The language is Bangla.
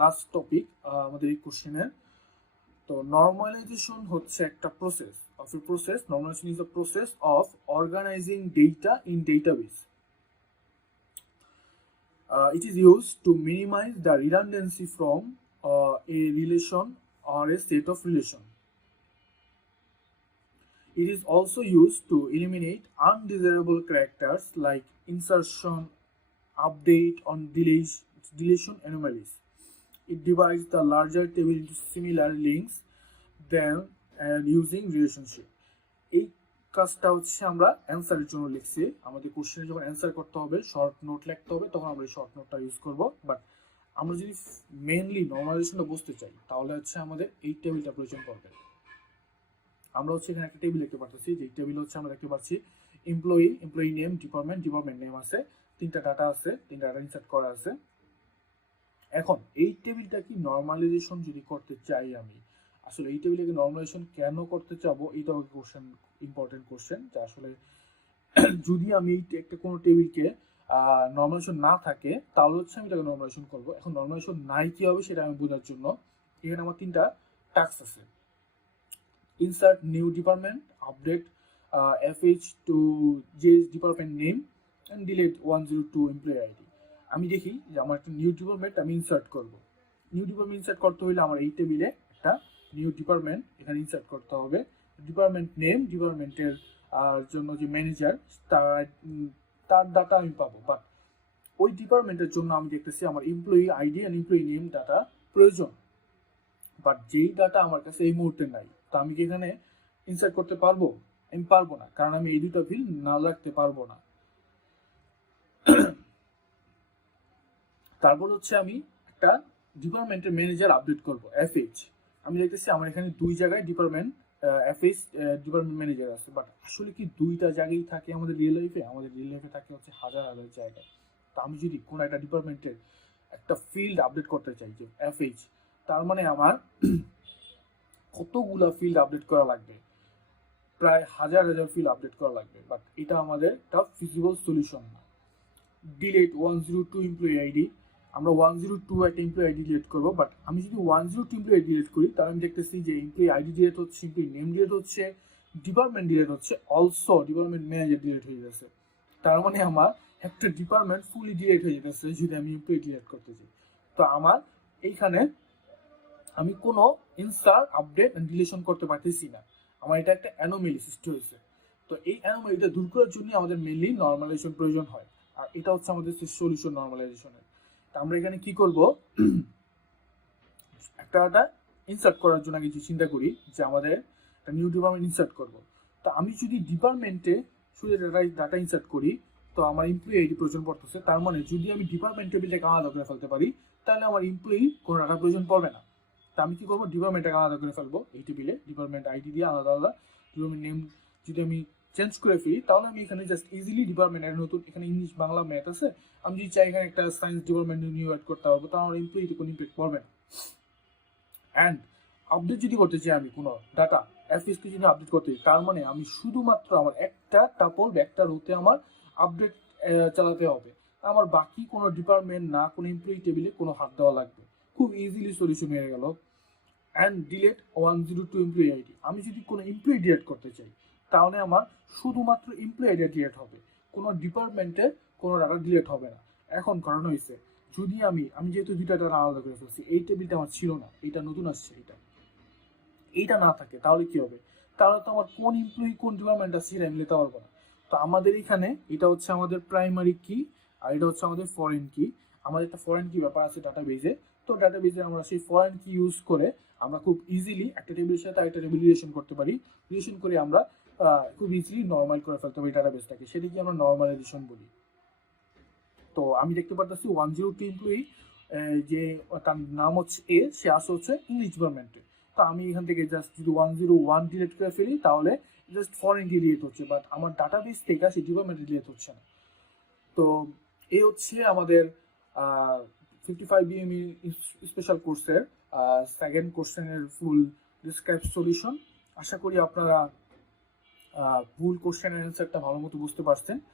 লাস্ট টপিক আমাদের এই কোশ্চেনের। তো নর্মালাইজেশন হচ্ছে একটা process of a process. Normalisation is the process of organising data in database. It is used to minimize the redundancy from a relation or a set of relation. It is also used to eliminate undesirable characters like insertion, update, or deletion anomalies. It divides the larger table into similar links than using relationship. এই কাজটা হচ্ছে আমরা অ্যান্সারের জন্য লিখছি। আমাদের কোশ্চেনে যখন অ্যান্সার করতে হবে, শর্ট নোট লিখতে হবে, তখন আমরা এই শর্ট নোটটা ইউজ করব। বাট আমরা যদি মেইনলি নর্মালাইজেশনটা বুঝতে চাই তাহলে হচ্ছে আমাদের এই টেবিলটা প্রয়োজন পড়বে। আমরা হচ্ছে এখানে একটা টেবিল দেখতে পাচ্ছি, যে টেবিল হচ্ছে আমরা দেখতে পাচ্ছি এমপ্লয়ি নেম, ডিপার্টমেন্ট নেম আছে, তিনটা ডাটা আছে, তিনটা ডাটা ইনসার্ট করা আছে। এখন এই টেবিলটা কি নর্মালাইজেশন যদি করতে চাই আমি, আসলে এই টেবিলটাকে নর্মালাইজেশন কেন করতে চাবো, এইটাও কোশ্চেন, ইম্পর্টেন্ট কোশ্চেন। যে আসলে যদি আমি একটা কোনো টেবিলকে নর্মালাইজেশন না থাকে তাহলে হচ্ছে আমি এটাকে নর্মালাইজেশন করবো। এখন নর্মালাইজেশন নাই কি হবে সেটা আমি বোঝার জন্য এখানে আমার তিনটা টাস্ক আছে। Insert new department, update FH to JS department name, and delete 102 employee ID. আমি দেখি যে আমার একটা নিউ ডিপার্টমেন্ট আমি ইনসার্ট করব। নিউ ডিপার্টমেন্ট ইনসার্ট করতে হলে আমার এই টেবিলে একটা নিউ ডিপার্টমেন্ট এখানে ইনসার্ট করতে হবে। ডিপার্টমেন্ট নেম, ডিপার্টমেন্টের জন্য যে ম্যানেজার তার ডাটা আমি পাবো। বাট ওই ডিপার্টমেন্টের জন্য আমি দেখতেছি আমার এমপ্লয়ি আইডি আর এমপ্লয়ি নেম ডাটা প্রয়োজন। বাট যেই ডাটা আমার কাছে এই মুহূর্তে নাই, তো আমি কি এখানে ইনসার্ট করতে পারবো? আমি পারবো না, কারণ আমি এই দুটো ফিল্ড না রাখতে পারবো না। তারপর হচ্ছে আমি একটা ডিপার্টমেন্টের ম্যানেজার আপডেট করব, FH। আমি দেখতেছি আমার এখানে দুই জায়গায় ডিপার্টমেন্ট FH ডিপার্টমেন্ট ম্যানেজার আছে। বাট আসলে কি দুইটা জায়গায় থাকে আমাদের রিয়েল লাইফে? আমাদের রিয়েল লাইফে থাকে হচ্ছে হাজার হাজার জায়গায়। তো আমি যদি কোনো একটা ডিপার্টমেন্টের একটা ফিল্ড আপডেট করতে চাই, যে FH, তার মানে আমার কতগুলা ফিল্ড আপডেট করা লাগবে, প্রায় হাজার হাজার ফিল্ড আপডেট করা লাগবে। বাট এটা আমাদের একটা ফিজিবল সলিউশন না। ডিলিট 102 এমপ্লয়ি আইডি, আমরা 102 একটা এমপ্লয়ি আইডি ডিলিট করবো। বাট আমি যদি 102 এমপ্লয়ি আইডি ডিলিট করি তাহলে আমি দেখতেছি যে এমপ্লয়ি আইডি ডিলিট হচ্ছে, এমপ্লয়ি নেম ডিলিট হচ্ছে, ডিপার্টমেন্ট ডিলিট হচ্ছে, অলসো ডিপার্টমেন্ট ম্যানেজার ডিলিট হয়ে যাচ্ছে। তার মানে আমার একটা ডিপার্টমেন্ট ফুলি ডিলিট হয়ে যেতেছে যদি আমি এমপ্লয়ি ডিলিট করতে চাই। তো আমার এইখানে আমি কোনো ইনসার্ট, আপডেট এন্ড ডিলিশন করতে পারতেছি না। আমার এটা একটা অ্যানোমালি সৃষ্টি হয়েছে। তো এই অ্যানোমালিটা দূর করার জন্য আমাদের মেইনলি নর্মালাইজেশন প্রয়োজন হয়। আর এটা হচ্ছে আমাদের সলিউশন নর্মালাইজেশনের। তা আমরা এখানে কি করব, একটা ইনসার্ট করার জন্য আগে যে চিন্তা করি যে আমাদের একটা নিউ ডিপার্টমেন্ট ইনসার্ট করব। তো আমি যদি ডিপার্টমেন্টে শুধু ডাটা ইনসার্ট করি তো আমার এমপ্লয়ি আইডি প্রয়োজন পড়তেছে। তার মানে যদি আমি ডিপার্টমেন্ট টেবিলটাকে আলাদা করে ফেলতে পারি তাহলে আমার এমপ্লয়ি কোনো ডাটা প্রয়োজন পড়বে না। তা আমি কি করবো, ডিপার্টমেন্টটাকে আলাদা করে ফেলবো এই টেবিলে, ডিপার্টমেন্ট আইডি দিয়ে আলাদা আলাদা। ডিপার্টমেন্ট নেম যদি আমি চেঞ্জ করে ফেলি তাহলে আমি এখানে জাস্ট ইজিলি ডিপার্টমেন্টের নতুন, এখানে ইংলিশ, বাংলা, ম্যাথ আছে, আমি যদি চাই এখানে একটা সায়েন্স ডিপার্টমেন্ট নিউ অ্যাড করতে পারবো, তাহলে আমার এমপ্লয়িতে কোনো ইম্প্যাক্ট পড়বে না। অ্যান্ড আপডেট যদি করতে চাই আমি কোনো ডাটা FSকে যদি আপডেট করতে চাই, তার মানে আমি শুধুমাত্র আমার একটা টাপল, একটা রোতে আমার আপডেট চালাতে হবে। আমার বাকি কোনো ডিপার্টমেন্ট না, কোনো এমপ্লয়ি টেবিলে কোনো হাত দেওয়া লাগবে। খুব ইজিলি সলিউশন হয়ে গেল। অ্যান্ড ডিলিট 102 এমপ্লয়ি আইডি, আমি যদি কোনো এমপ্লয়ি ডিলিট করতে চাই তাহলে আমার শুধুমাত্র এমপ্লয়ি আইডি ডিলিট হবে, কোনো ডিপার্টমেন্টের কোনো ডাটা ডিলিট হবে না। এখন কারণ হয়েছে যদি আমি যেহেতু দুইটা ডাটা আলাদা করে ফেলছি, এই টেবিলটা আমার ছিল না, এটা নতুন আসছে, এইটা না থাকে তাহলে কি হবে, তাহলে তো আমার কোন এমপ্লয়ি কোন ডিপার্টমেন্ট আছে সেটা আমি নিতে পারবো না। তো আমাদের এখানে এটা হচ্ছে আমাদের প্রাইমারি কি, আর এটা হচ্ছে আমাদের ফরেন কি। আমাদের একটা ফরেন কি ব্যাপার আছে ডাটাবেজে। তো ডাটাবেজে আমরা সেই ফরেন কি ইউজ করে আমরা খুব ইজিলি একটা টেবিলের সাথে আরেকটা টেবিল রিলেশন করতে পারি। রিলেশন করে আমরা খুব ইজিলি নর্মাল করে ফেলতে পারি ডাটাবেজটাকে, সেটাকে আমরা নর্মালাইজেশন বলি। তো আমি দেখতে পারতেছি 102 এমপ্লয়ি, যে তার নাম হচ্ছে এ, সে আসে হচ্ছে ইংলিশ ডিপার্টমেন্টে। তো আমি এখান থেকে জাস্ট যদি 101 ডিলিট করে ফেলি তাহলে জাস্ট ফরেন ডিলিট হচ্ছে, বাট আমার ডাটাবেস থেকে সেই ডিপার্টমেন্ট ডিলিট হচ্ছে না। তো এই হচ্ছে আমাদের 55 BME স্পেশাল কোর্সের সেকেন্ড কোশ্চেনের ফুল ডিসক্রাইব সলিউশন। আশা করি আপনারা ফুল কোশ্চেনের অ্যান্সারটা ভালো মতো বুঝতে পারছেন।